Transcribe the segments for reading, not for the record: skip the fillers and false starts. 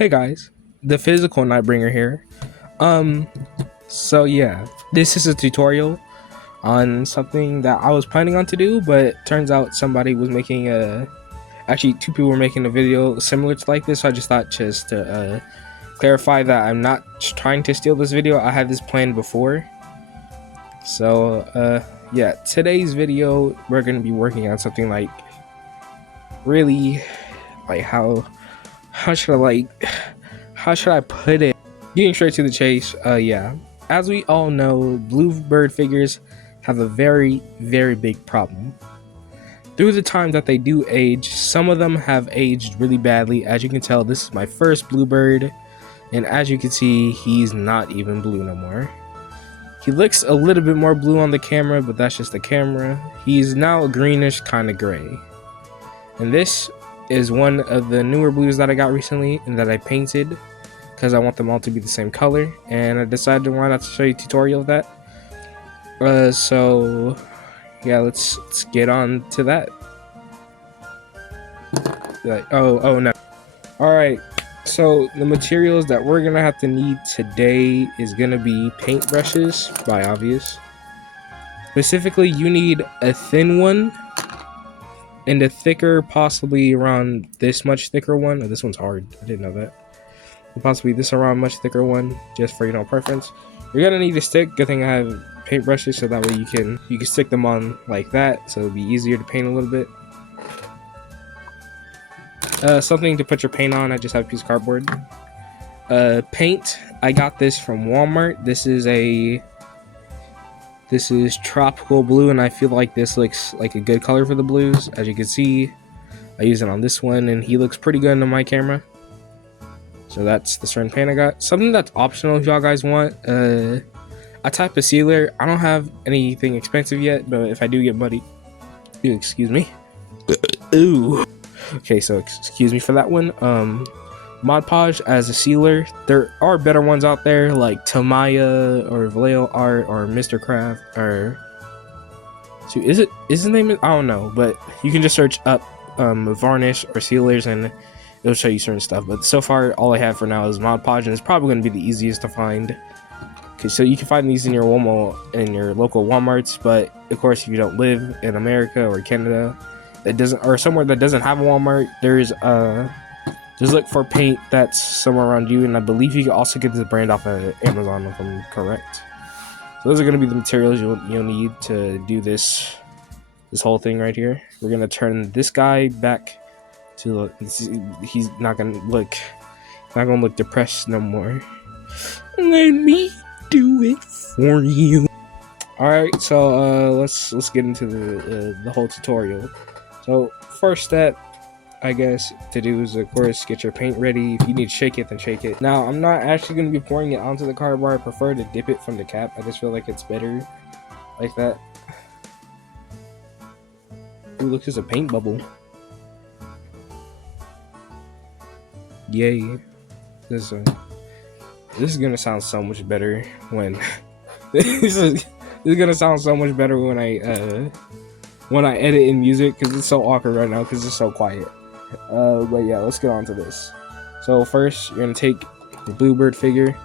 Hey guys, the physical Nightbringer here. Um, so yeah, this is a tutorial on something that I was planning on to do, but turns out somebody was making actually two people were making a video similar to like this. So I just thought just to clarify that I'm not trying to steal this video. I had this planned before. So yeah, today's video we're gonna be working on something like really like how should I how should I put it? Getting straight to the chase, yeah. As we all know, Bluebird figures have a very, very big problem. Through the time that they do age, some of them have aged really badly. As you can tell, this is my first Bluebird, and as you can see, he's not even blue no more. He looks a little bit more blue on the camera, but that's just the camera. He's now a greenish kind of gray. And this is one of the newer blues that I got recently and that I painted because I want them all to be the same color, and I decided why not to show you a tutorial of that. So yeah, let's get on to that. Oh no. Alright, so the materials that we're gonna have to need today is gonna be paintbrushes by Obvious. Specifically, you need a thin one and a thicker, possibly around this much thicker one. Oh, this one's hard. I didn't know that. Possibly this around much thicker one, just for preference. You're gonna need a stick. Good thing I have paintbrushes, so that way you can stick them on like that, so it'll be easier to paint a little bit. Something to put your paint on. I just have a piece of cardboard. Paint. I got this from Walmart. This is tropical blue, and I feel like this looks like a good color for the blues. As you can see, I use it on this one, and he looks pretty good on my camera. So that's the certain paint I got. Something that's optional if y'all guys want. A type of sealer. I don't have anything expensive yet, but if I do get muddy, excuse me. Ooh. Okay, so excuse me for that one. Mod Podge as a sealer. There are better ones out there like Tamaya or Vallejo Art or Mr. Craft or is his name? I don't know, but you can just search up varnish or sealers and it'll show you certain stuff. But so far, all I have for now is Mod Podge, and it's probably going to be the easiest to find. Okay, so you can find these in your local Walmarts, but of course, if you don't live in America or Canada, or somewhere that doesn't have a Walmart, just look for paint that's somewhere around you, and I believe you can also get this brand off of Amazon if I'm correct. So those are going to be the materials you'll need to do this whole thing right here. We're going to turn this guy back to look. He's not gonna look depressed no more. Let me do it for you. All right, so let's get into the whole tutorial. So first step, I guess, to do is of course get your paint ready. If you need to shake it, then shake it. Now I'm not actually going to be pouring it onto the cardboard. I prefer to dip it from the cap. I just feel like it's better like that. Ooh, look, there's a paint bubble. Yay. This is gonna sound so much better when this is gonna sound so much better when I edit in music, because it's so awkward right now because it's so quiet. But yeah, let's get on to this. So first you're gonna take the Bluebird figure,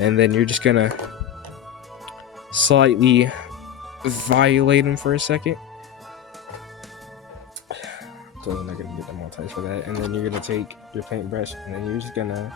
and then you're just gonna slightly violate him for a second. So I'm not gonna get demonetized for that. And then you're gonna take your paintbrush, and then you're just gonna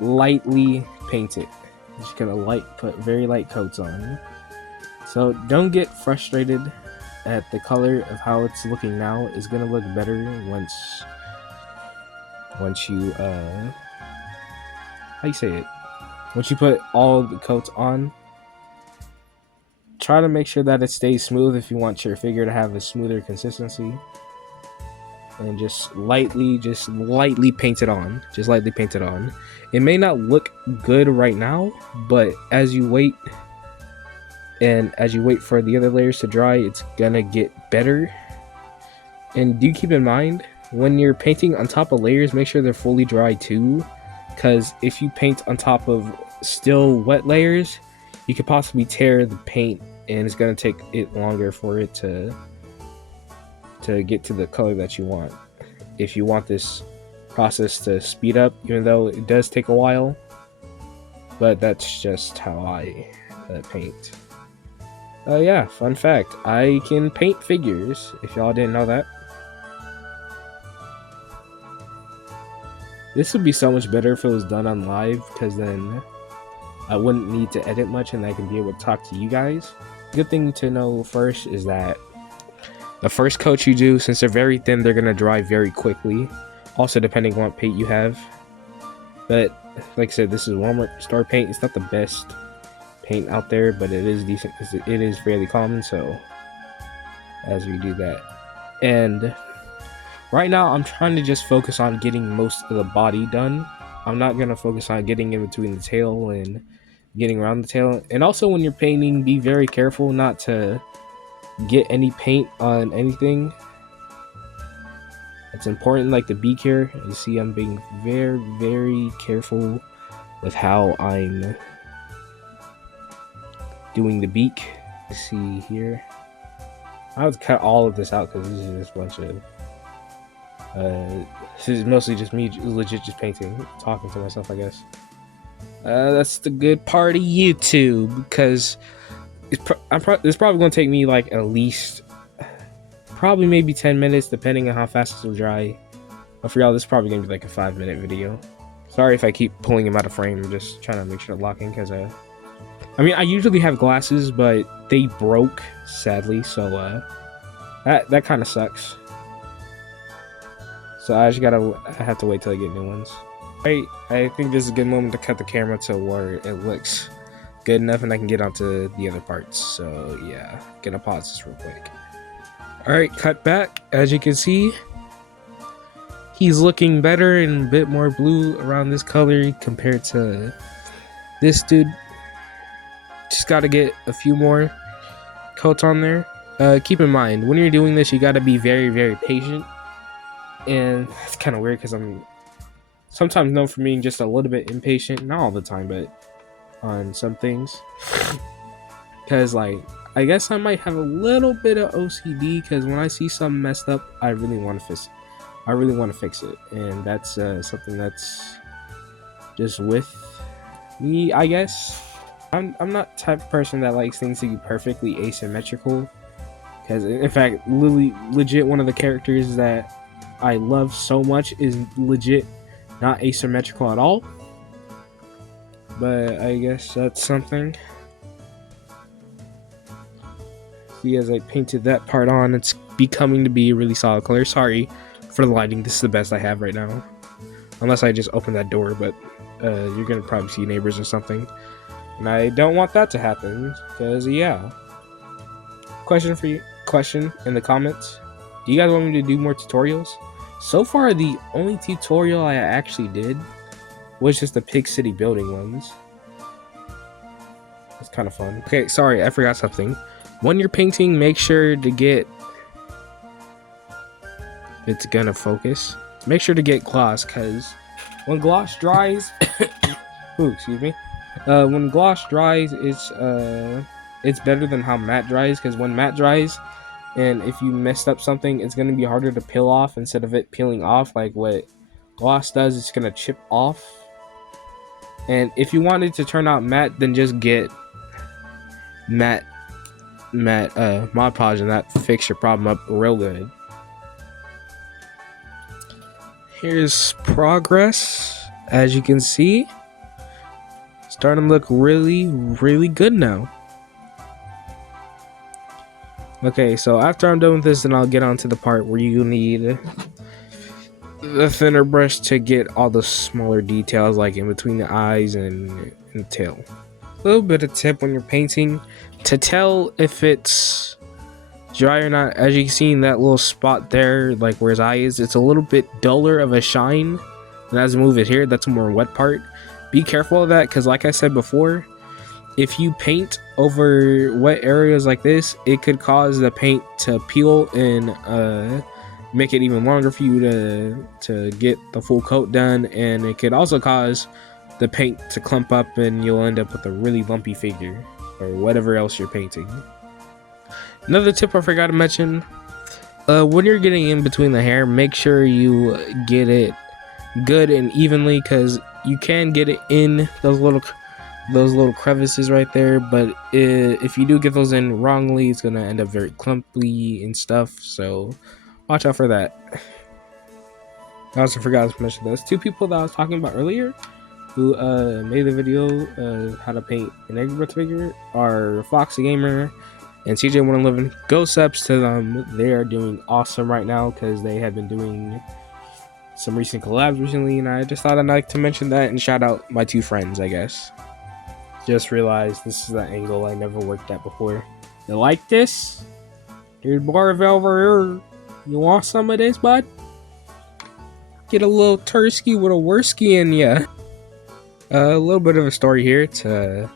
lightly paint it. You're just gonna put very light coats on. So don't get frustrated at the color of how it's looking now. It's gonna look better once you how you say it? Once you put all the coats on. Try to make sure that it stays smooth if you want your figure to have a smoother consistency. And just lightly paint it on. Just lightly paint it on. It may not look good right now, but as you wait for the other layers to dry, it's gonna get better. And do keep in mind, when you're painting on top of layers, make sure they're fully dry too, because if you paint on top of still wet layers, you could possibly tear the paint, and it's gonna take it longer for it to get to the color that you want. If you want this process to speed up, even though it does take a while. But that's just how I paint. Yeah, fun fact, I can paint figures, if y'all didn't know that. This would be so much better if it was done on live, because then I wouldn't need to edit much and I can be able to talk to you guys. Good thing to know first is that the first coat you do, since they're very thin, they're going to dry very quickly. Also, depending on what paint you have. But, like I said, this is Walmart store paint. It's not the best paint out there, but it is decent. It is fairly common, so as we do that. And right now, I'm trying to just focus on getting most of the body done. I'm not going to focus on getting in between the tail and getting around the tail. And also, when you're painting, be very careful not to get any paint on anything. It's important, like the beak here. You see, I'm being very, very careful with how I'm doing the beak. You see here, I would cut all of this out because this is just a bunch of this is mostly just me legit just painting, talking to myself, I guess. That's the good part of YouTube, because it's probably going to take me like at least probably maybe 10 minutes, depending on how fast this will dry. But for y'all, this is probably going to be like a 5-minute video. Sorry if I keep pulling him out of frame. I'm just trying to make sure to lock in, because I mean, I usually have glasses, but they broke, sadly, so that kind of sucks. So I have to wait till I get new ones. Right, I think this is a good moment to cut the camera to where it looks good enough and I can get onto the other parts. So yeah, gonna pause this real quick. Alright, cut back. As you can see, he's looking better and a bit more blue around this color compared to this dude. Just gotta get a few more coats on there. Keep in mind, when you're doing this, you gotta be very, very patient. And it's kind of weird because I'm sometimes known for being just a little bit impatient. Not all the time, but on some things. Because, like, I guess I might have a little bit of OCD, because when I see something messed up, I really want to fix it. And that's something that's just with me, I guess. I'm not the type of person that likes things to be perfectly asymmetrical. Because, in fact, legit one of the characters that I love so much is legit not asymmetrical at all. But I guess that's something. See, as I painted that part on, it's becoming to be a really solid color. Sorry for the lighting. This is the best I have right now. Unless I just open that door, but you're going to probably see neighbors or something. And I don't want that to happen, because, yeah. Question in the comments. Do you guys want me to do more tutorials? So far, the only tutorial I actually did was just the Pig City building ones. It's kind of fun. Okay, sorry, I forgot something. When you're painting, make sure to get... It's gonna focus. Make sure to get gloss, because when gloss dries... Ooh, excuse me. When gloss dries, it's better than how matte dries, because when matte dries, and if you messed up something, it's going to be harder to peel off instead of it peeling off like what gloss does. It's going to chip off. And if you want it to turn out matte, then just get matte Mod Podge, and that fix your problem up real good. Here's progress. As you can see, starting to look really, really good now. Okay, so after I'm done with this, then I'll get on to the part where you need the thinner brush to get all the smaller details, like in between the eyes and the tail. A little bit of tip when you're painting to tell if it's dry or not. As you can see in that little spot there, like where his eye is, it's a little bit duller of a shine. And as I move it here, that's a more wet part. Be careful of that, because like I said before, if you paint over wet areas like this, it could cause the paint to peel and make it even longer for you to get the full coat done, and it could also cause the paint to clump up and you'll end up with a really lumpy figure or whatever else you're painting. Another tip I forgot to mention, when you're getting in between the hair, make sure you get it good and evenly, because you can get it in those little crevices right there, but if you do get those in wrongly, it's gonna end up very clumpy and stuff, so watch out for that. I also forgot to mention those two people that I was talking about earlier who made the video how to paint an Angry Birds figure are Foxy Gamer and CJ111. Go subs to them. They are doing awesome right now because they have been doing some recent collabs recently, and I just thought I'd like to mention that and shout out my two friends, I guess. Just realized this is an angle I never worked at before. You like this? There's Barv over here. You want some of this, bud? Get a little Tursky with a Wursky in ya. A little bit of a story here to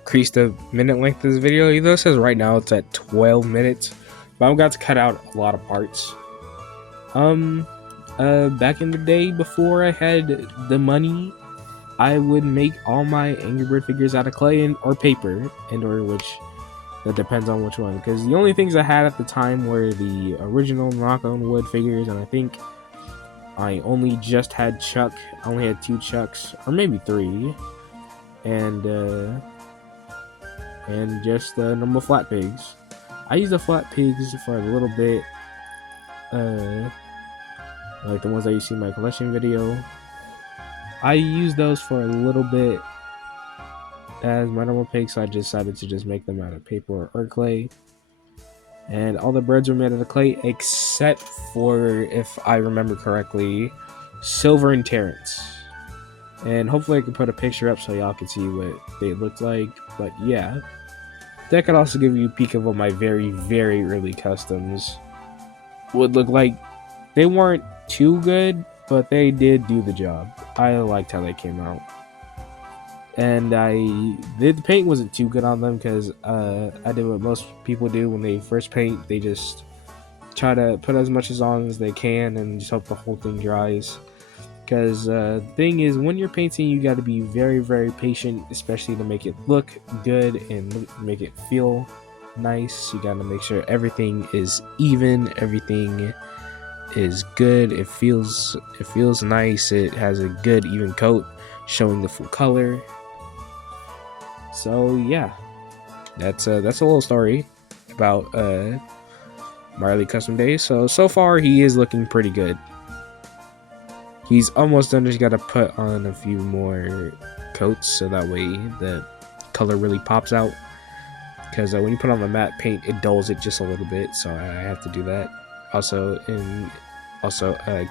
increase the minute length of this video. Even though it says right now it's at 12 minutes, but I'm going to cut out a lot of parts. Back in the day before I had the money, I would make all my Angry Bird figures out of clay or paper, or which that depends on which one. Because the only things I had at the time were the original knock on wood figures, and I think I only just had Chuck. I only had 2 Chucks, or maybe 3, and just normal flat pigs. I used the flat pigs for a little bit, like the ones that you see in my collection video. I used those for a little bit as my normal pigs, so I decided to just make them out of paper or clay. And all the birds were made out of clay except for, if I remember correctly, Silver and Terrence. And hopefully I can put a picture up so y'all can see what they looked like. But yeah, that could also give you a peek of what my very, very early customs would look like. They weren't too good, but they did do the job. I liked how they came out. And the paint wasn't too good on them because I did what most people do when they first paint. They just try to put as much on as they can and just hope the whole thing dries. Because the thing is, when you're painting, you got to be very, very patient, especially to make it look good and make it feel nice. You got to make sure everything is even, everything is good. It feels nice. It has a good even coat, showing the full color. So yeah, that's a little story about my early custom days. So far he is looking pretty good. He's almost done. Just got to put on a few more coats so that way the color really pops out. Because when you put on the matte paint, it dulls it just a little bit. So I have to do that. Also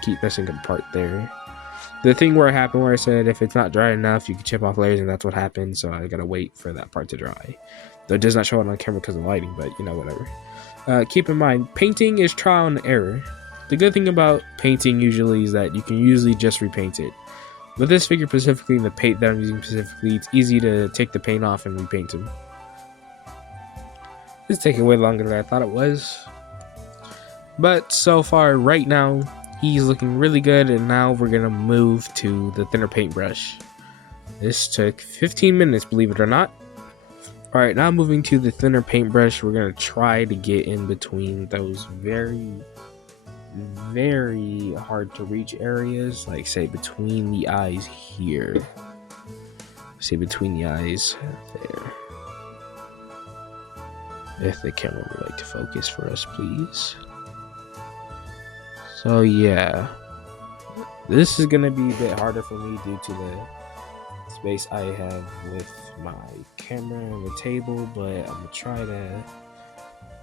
keep missing a part there. The thing where it happened, where I said if it's not dry enough, you can chip off layers, and that's what happened. So I gotta wait for that part to dry. Though it does not show it on camera because of lighting, but you know, whatever. Keep in mind, painting is trial and error. The good thing about painting usually is that you can usually just repaint it. With this figure specifically, the paint that I'm using specifically, it's easy to take the paint off and repaint him. It's taking way longer than I thought it was. But so far, right now, he's looking really good, and now we're gonna move to the thinner paintbrush. This took 15 minutes, believe it or not. Alright, now moving to the thinner paintbrush, we're gonna try to get in between those very, very hard to reach areas, like say between the eyes here. Say between the eyes there. If the camera would like to focus for us, please. So yeah, this is gonna be a bit harder for me due to the space I have with my camera and the table, but I'm gonna try to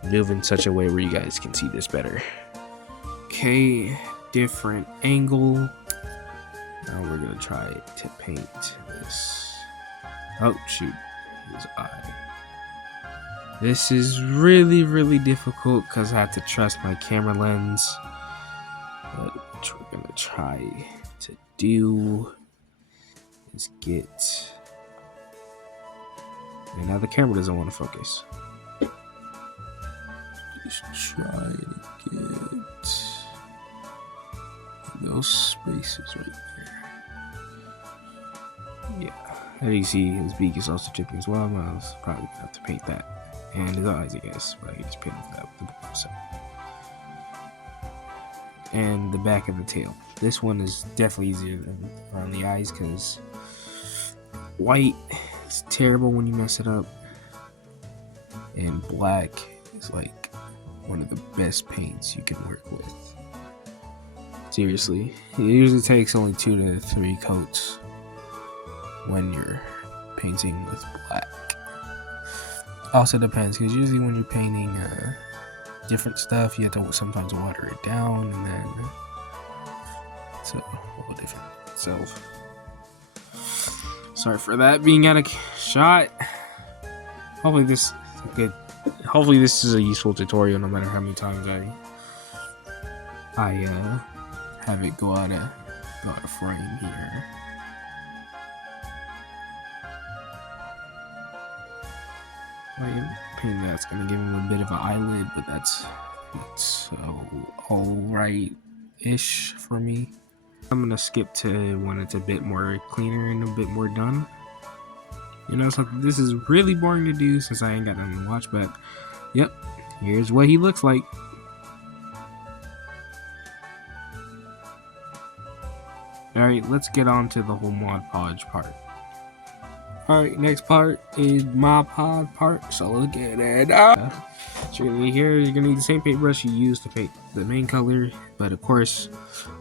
move in such a way where you guys can see this better. Okay, different angle. Now we're gonna try to paint this. Oh shoot, his eye. This is really, really difficult because I have to trust my camera lens. But what we're gonna try to do is get. And now the camera doesn't want to focus. Just try to get those spaces right there. Yeah, as you see, his beak is also chipping as well. I was probably gonna have to paint that. And his eyes, I guess, but I can just paint over that with the bottom. So. and the back of the tail. This one is definitely easier than around the eyes because white is terrible when you mess it up, and black is like one of the best paints you can work with. Seriously, it usually takes only 2 to 3 coats when you're painting with black. Also depends, because usually when you're painting different stuff, you have to sometimes water it down, and then it's a little different. So sorry for that being out of shot. Hopefully this is a useful tutorial, no matter how many times I have it go out of frame here. I paint that's gonna give him a bit of an eyelid, but that's alright-ish for me. I'm gonna skip to when it's a bit more cleaner and a bit more done. You know, something this is really boring to do since I ain't got nothing to watch, but yep, here's what he looks like. Alright, let's get on to the whole Mod Podge part. Alright, next part is Mod Podge part, so look at it. So you're gonna need here, you're gonna need the same paintbrush you use to paint the main color, but of course,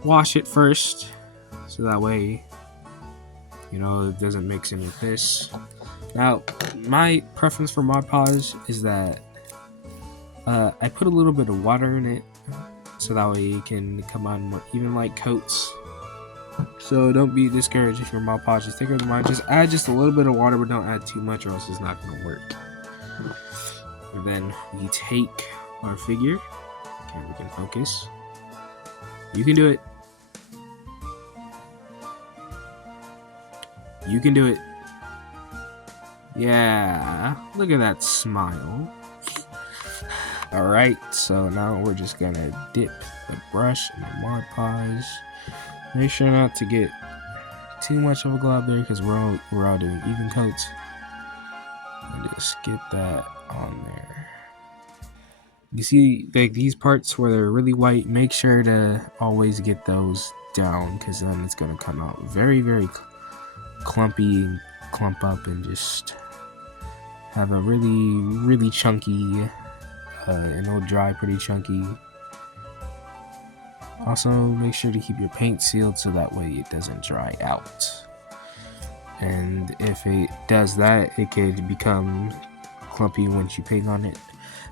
wash it first, so that way, you know, it doesn't mix in with this. Now, my preference for Mod Podge is that I put a little bit of water in it, so that way it can come on more even like coats. So don't be discouraged if your Mod Podge is thicker than mine. Just add just a little bit of water, but don't add too much or else it's not going to work. And then we take our figure. Okay, we can focus. You can do it. You can do it. Yeah, look at that smile. Alright, so now we're just going to dip the brush in the Mod Podge. Make sure not to get too much of a glob there because we're all doing even coats. And just get that on there. You see, like these parts where they're really white, make sure to always get those down because then it's going to come out very, very clumpy and clump up and just have a really, really chunky, and it'll dry pretty chunky. Also, make sure to keep your paint sealed so that way it doesn't dry out. And if it does that, it could become clumpy once you paint on it.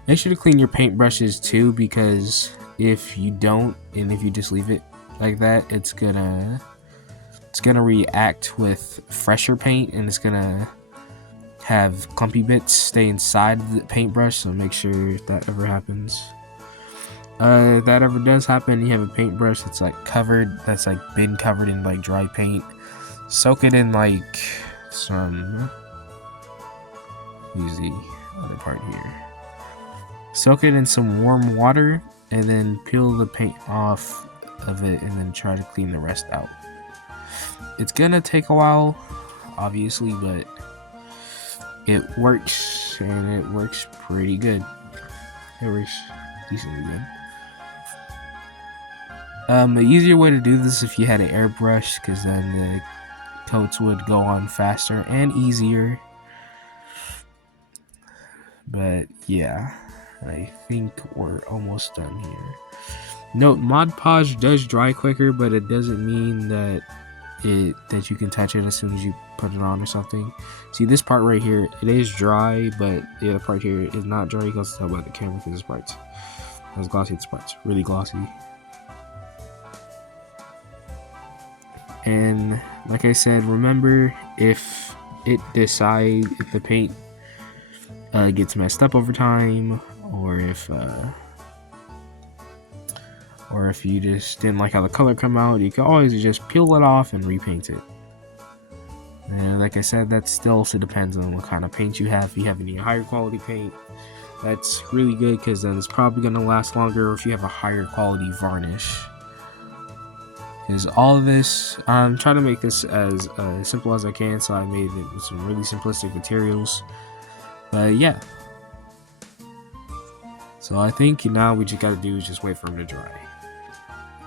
Make sure to clean your paint brushes too, because if you don't, and if you just leave it like that, it's gonna react with fresher paint, and it's gonna have clumpy bits stay inside the paintbrush. So make sure if that ever happens. If that ever does happen, you have a paintbrush that's been covered in like dry paint. Soak it in like some. Use the other part here. Soak it in some warm water and then peel the paint off of it and then try to clean the rest out. It's gonna take a while, obviously, but it works, and it works pretty good. It works decently good. The easier way to do this if you had an airbrush, because then the coats would go on faster and easier. But yeah, I think we're almost done here. Note, Mod Podge does dry quicker, but it doesn't mean that you can touch it as soon as you put it on or something. See, this part right here, it is dry, but the other part here is not dry. You can tell by the camera because this part's as glossy. This part's really glossy. And like I said, remember, if the paint gets messed up over time, or if you just didn't like how the color come out, you can always just peel it off and repaint it. And like I said, that still also depends on what kind of paint you have. If you have any higher quality paint, that's really good because then it's probably going to last longer. Or if you have a higher quality varnish. Because all of this, I'm trying to make this as simple as I can, so I made it with some really simplistic materials. But yeah. So I think now we just got to do is just wait for them to dry.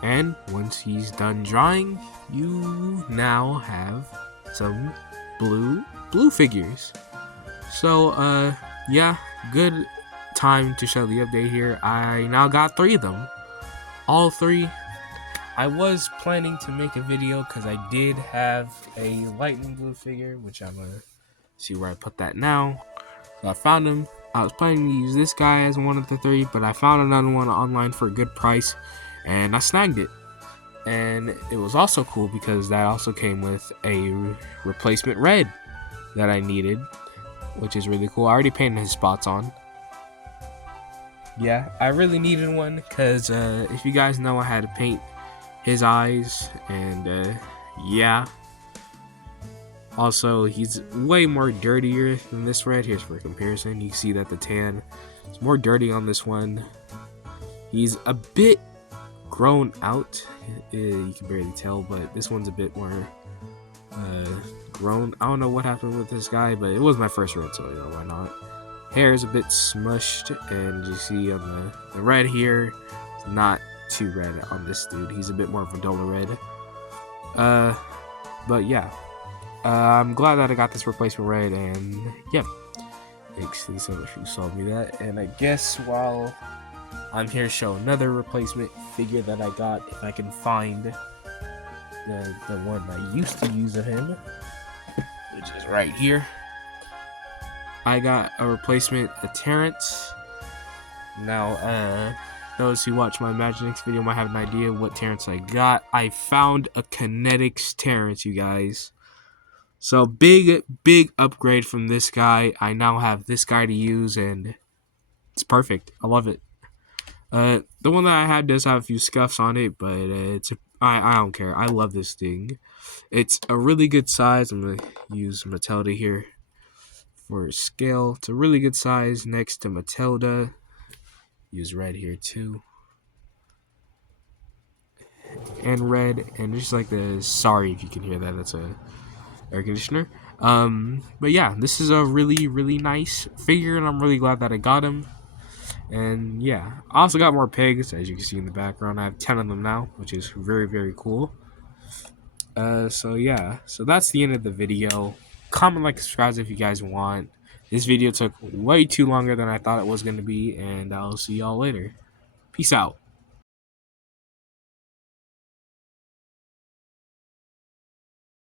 And once he's done drying, you now have some blue figures. So yeah, good time to show the update here. I now got 3 of them. All 3. I was planning to make a video because I did have a lightning blue figure, which I'm gonna see where I put that now. So I found him. I was planning to use this guy as one of the 3, but I found another one online for a good price, and I snagged it. And it was also cool because that also came with a replacement red that I needed, which is really cool. I already painted his spots on. Yeah, I really needed one because if you guys know, I had to paint his eyes, and yeah. Also, he's way more dirtier than this red. Here's for comparison. You can see that the tan is more dirty on this one. He's a bit grown out. You can barely tell, but this one's a bit more grown. I don't know what happened with this guy, but it was my first red, so you know, why not? Hair is a bit smushed, and you see on the red here, it's not too red on this dude. He's a bit more of a duller red. But yeah. I'm glad that I got this replacement red, and yeah, thanks so much for sold me that. And I guess while I'm here to show another replacement figure that I got, if I can find the one I used to use of him, which is right here. I got a replacement, a Terrence. Now, those who watch my Imaginext video might have an idea what Terrence I got. I found a Kinetics Terrence, you guys. So big upgrade from this guy. I now have this guy to use, and it's perfect. I love it. The one that I have does have a few scuffs on it, but I don't care. I love this thing. It's a really good size. I'm gonna use Matilda here for scale. It's a really good size next to Matilda. Use red here too, and red, and just like the sorry if you can hear that. That's a air conditioner. But yeah, this is a really nice figure, and I'm really glad that I got him. And yeah, I also got more pigs, as you can see in the background. I have 10 of them now, which is very cool. So yeah, so that's the end of the video. Comment, like, subscribe if you guys want. This video took way too longer than I thought it was going to be, and I'll see y'all later. Peace out.